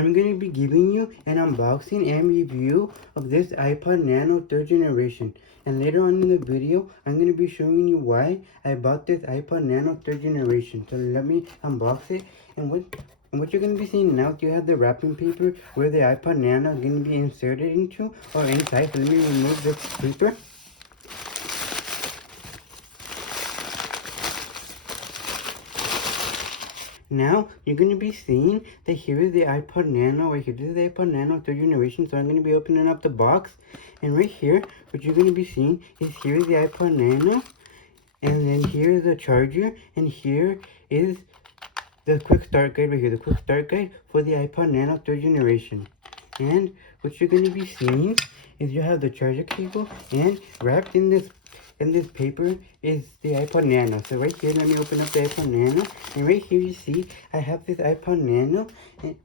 I'm going to be giving you an unboxing and review of this iPod Nano 3rd generation. And later on in the video, I'm going to be showing you why I bought this iPod Nano 3rd generation. So let me unbox it. And what you're going to be seeing now, you have the wrapping paper where the iPod Nano is going to be inserted into or inside. So let me remove this paper. Now, you're going to be seeing that here is the iPod Nano right here. This is the iPod Nano 3rd generation, so I'm going to be opening up the box. And right here, what you're going to be seeing is here is the iPod Nano. And then here is the charger. And here is the quick start guide right here. The quick start guide for the iPod Nano 3rd generation. And what you're going to be seeing is you have the charger cable, and wrapped in this paper is the iPod Nano. So right here, let me open up the iPod Nano, and right here you see I have this iPod Nano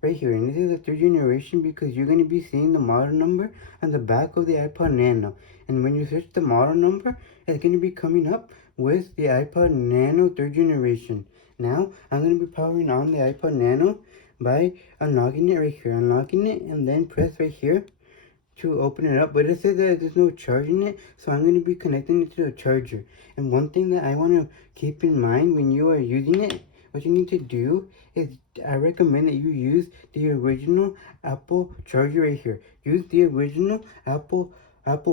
right here, and this is the 3rd generation because you're going to be seeing the model number on the back of the iPod Nano. And when you search the model number, it's going to be coming up with the iPod Nano 3rd generation. Now I'm going to be powering on the iPod Nano by unlocking it right here, unlocking it, and then press right here to open it up. But it says that there's no charge in it, so I'm going to be connecting it to a charger. And one thing that I want to keep in mind when you are using it, what you need to do is I recommend that you use the original Apple charger right here. Use the original Apple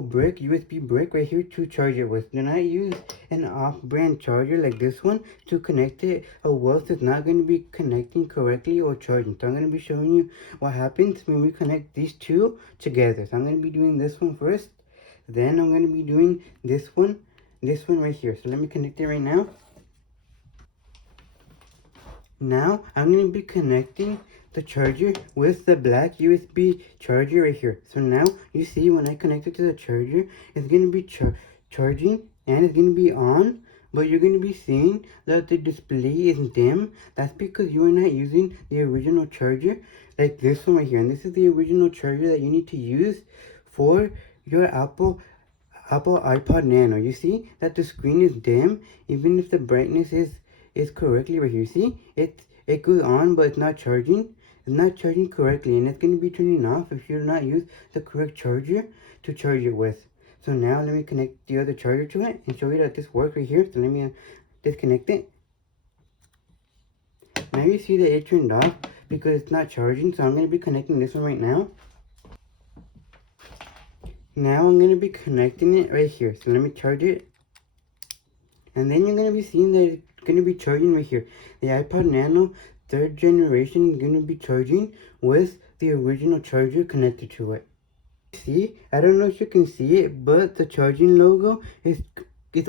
brick, USB brick right here to charge it with. Do not use an off-brand charger like this one to connect it, or else it's not going to be connecting correctly or charging. So I'm going to be showing you what happens when we connect these two together. So I'm going to be doing this one first, then I'm going to be doing this one right here. So let me connect it right now. Now I'm going to be connecting the charger with the black USB charger right here. So now you see when I connect it to the charger, it's going to be charging and it's going to be on, but you're going to be seeing that the display is dim. That's because you are not using the original charger like this one right here. And this is the original charger that you need to use for your Apple iPod Nano. You see that the screen is dim even if the brightness is correctly right here. See, it goes on, but it's not charging. It's not charging correctly, and it's going to be turning off if you do not use the correct charger to charge it with. So now let me connect the other charger to it and show you that this works right here. So let me disconnect it. Now you see that it turned off because it's not charging. So I'm going to be connecting this one right now. Now I'm going to be connecting it right here. So let me charge it. And then you're going to be seeing that it's going to be charging right here. The iPod Nano 3rd generation is going to be charging with the original charger connected to it. See, I don't know if you can see it, but the charging logo is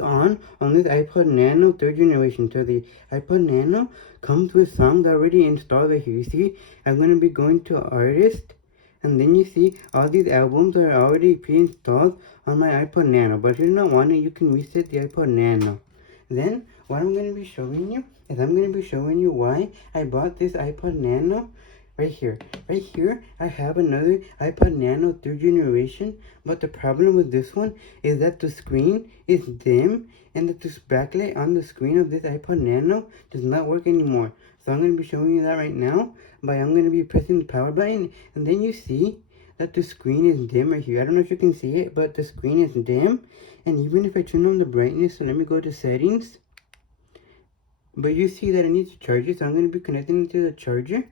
on this iPod Nano 3rd generation. So the iPod Nano comes with songs already installed right here. You see, I'm going to be going to artist, and then you see all these albums are already pre-installed on my iPod Nano. But if you do not want it, you can reset the iPod Nano. Then what I'm going to be showing you is I'm going to be showing you why I bought this iPod Nano right here. Right here, I have another iPod Nano 3rd generation, but the problem with this one is that the screen is dim and that this backlight on the screen of this iPod Nano does not work anymore. So I'm going to be showing you that right now I'm going to be pressing the power button, and then you see that the screen is dim right here. I don't know if you can see it, but the screen is dim. And even if I turn on the brightness, so let me go to settings. But you see that I need to charge it, so I'm going to be connecting it to the charger.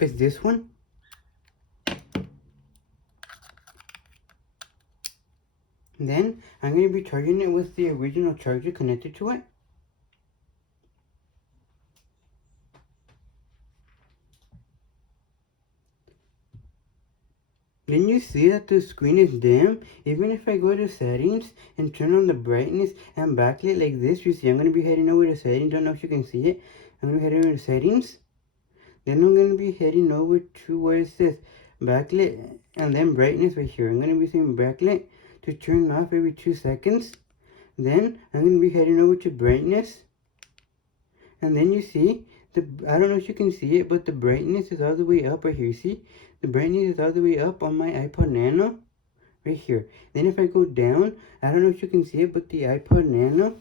It's this one. Then I'm going to be charging it with the original charger connected to it. Then you see that the screen is dim. Even if I go to settings and turn on the brightness and backlight like this, you see I'm going to be heading over to settings. Don't know if you can see it. I'm going to be heading over to settings. Then I'm going to be heading over to where it says backlight and then brightness right here. I'm going to be saying backlight to turn off every 2 seconds. Then I'm going to be heading over to brightness. And then you see, I don't know if you can see it, but the brightness is all the way up right here. You see? The brightness is all the way up on my iPod Nano right here. Then if I go down, I don't know if you can see it, but the iPod Nano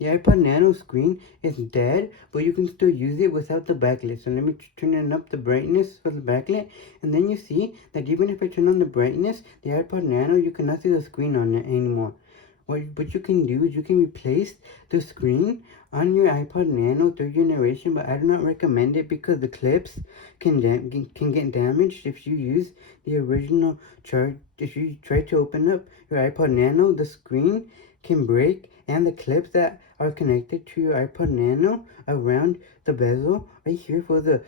The iPod Nano screen is dead, but you can still use it without the backlit. So let me turn up the brightness for the backlit, and then you see that even if I turn on the brightness, the iPod Nano, you cannot see the screen on it anymore. What you can do is you can replace the screen on your iPod Nano 3rd generation, but I do not recommend it because the clips can get damaged if you use the original charge. If you try to open up your iPod Nano, the screen can break, and the clips that are connected to your iPod Nano around the bezel right here for the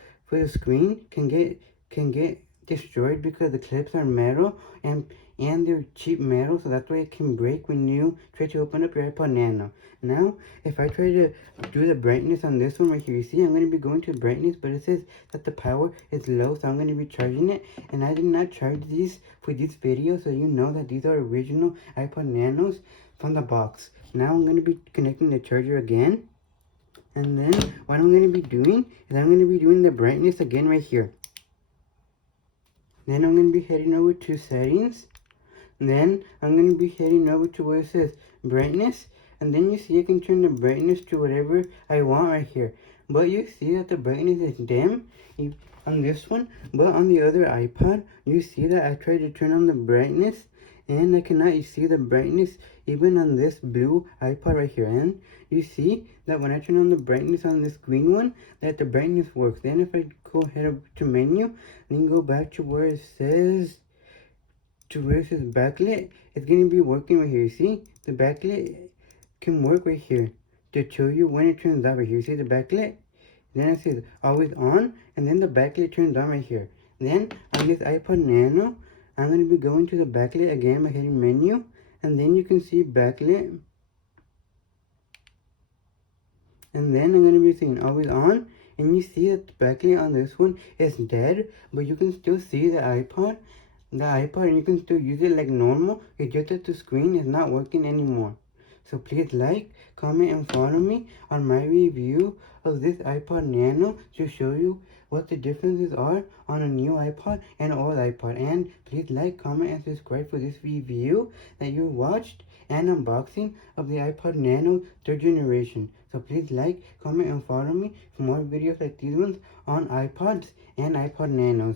screen can get destroyed because the clips are metal and they're cheap metal, so that's why it can break when you try to open up your iPod Nano. Now, if I try to do the brightness on this one right here, you see I'm going to be going to brightness, but it says that the power is low, so I'm going to be charging it, and I did not charge these for this video, so you know that these are original iPod Nanos from the box. Now I'm going to be connecting the charger again, and then what I'm going to be doing is I'm going to be doing the brightness again right here. Then I'm going to be heading over to settings. Then I'm going to be heading over to where it says brightness, and then you see I can turn the brightness to whatever I want right here. But you see that the brightness is dim on this one, but on the other iPod you see that I tried to turn on the brightness and I cannot see the brightness even on this blue iPod right here. And you see that when I turn on the brightness on this green one, that the brightness works. Then if I go head up to menu, then go back to where it says backlit, it's going to be working right here. You see the backlit can work right here to show you when it turns off right here. You see the backlit, then it says always on, and then the backlit turns on right here. Then on this iPod Nano, I'm going to be going to the backlit again by hitting menu, and then you can see backlit, and then I'm going to be seeing always on, and you see that the backlit on this one is dead, but you can still see the iPod, and you can still use it like normal. It's just that the screen is not working anymore. So please like, comment, and follow me on my review of this iPod Nano to show you what the differences are on a new iPod and an old iPod. And please like, comment, and subscribe for this review that you watched and unboxing of the iPod Nano 3rd generation. So please like, comment, and follow me for more videos like these ones on iPods and iPod Nanos.